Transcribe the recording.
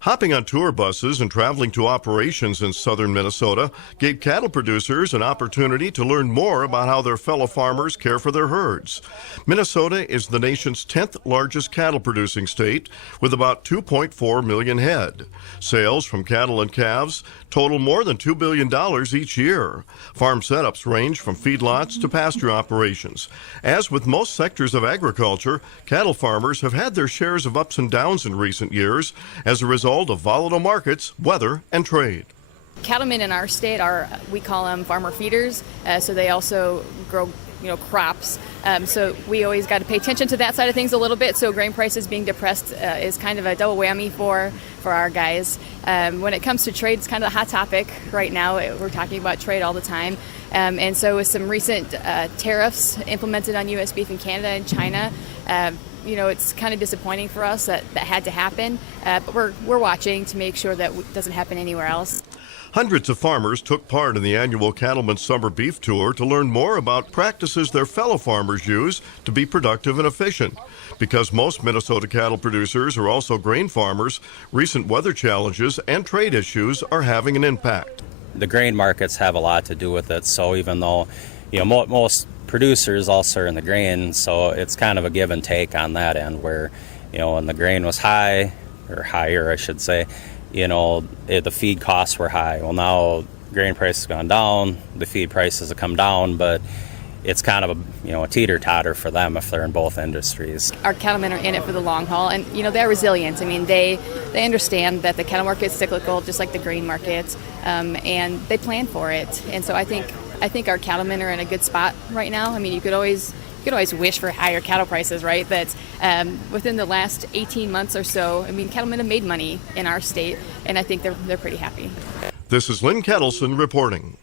Hopping on tour buses and traveling to operations in southern Minnesota gave cattle producers an opportunity to learn more about how their fellow farmers care for their herds. Minnesota is the nation's 10th largest cattle producing state with about 2.4 million head. Sales from cattle and calves total more than $2 billion each year. Farm setups range from feedlots to pasture operations. As with most sectors of agriculture, cattle farmers have had their shares of ups and downs in recent years as a result of volatile markets, weather, and trade. Cattlemen in our state we call them farmer feeders, so they also grow crops. So we always got to pay attention to that side of things a little bit. So grain prices being depressed is kind of a double whammy for our guys. When it comes to trade, it's kind of a hot topic right now. We're talking about trade all the time. And so with some recent tariffs implemented on U.S. beef in Canada and China, it's kind of disappointing for us that had to happen. But we're watching to make sure that doesn't happen anywhere else. Hundreds of farmers took part in the annual Cattlemen Summer Beef Tour to learn more about practices their fellow farmers use to be productive and efficient. Because most Minnesota cattle producers are also grain farmers, recent weather challenges and trade issues are having an impact. The grain markets have a lot to do with it, so even though most producers also are in the grain, so it's kind of a give and take on that end where, when the grain was high, or higher I should say, the feed costs were high. Well, now grain prices have gone down, the feed prices have come down, but it's kind of a teeter-totter for them if they're in both industries. Our cattlemen are in it for the long haul, and they're resilient. I mean, they understand that the cattle market is cyclical, just like the grain market, and they plan for it. And so I think our cattlemen are in a good spot right now. I mean, you could always wish for higher cattle prices, right? But within the last 18 months or so, I mean, cattlemen have made money in our state, and I think they're pretty happy. This is Lynn Ketelsen reporting.